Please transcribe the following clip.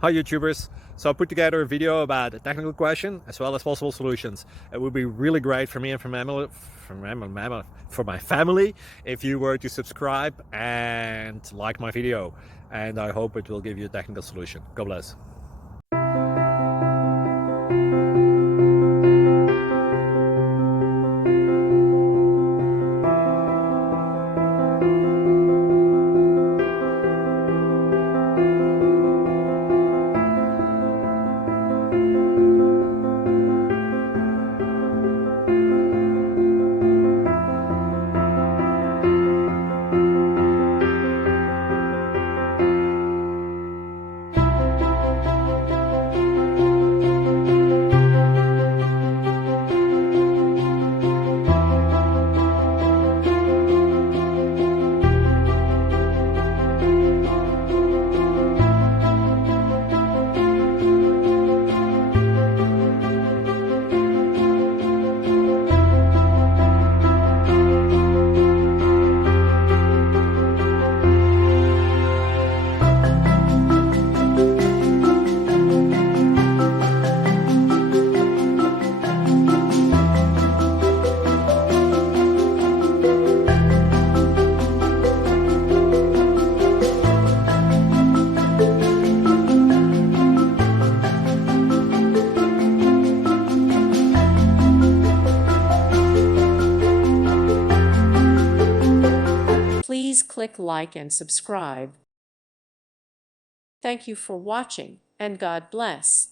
Hi YouTubers. So I put together a video about a technical question as well as possible solutions. It would be really great for me and for my family if you were to subscribe and like my video, and I hope it will give you a technical solution. God bless. Please click like and subscribe. Thank you for watching, and God bless.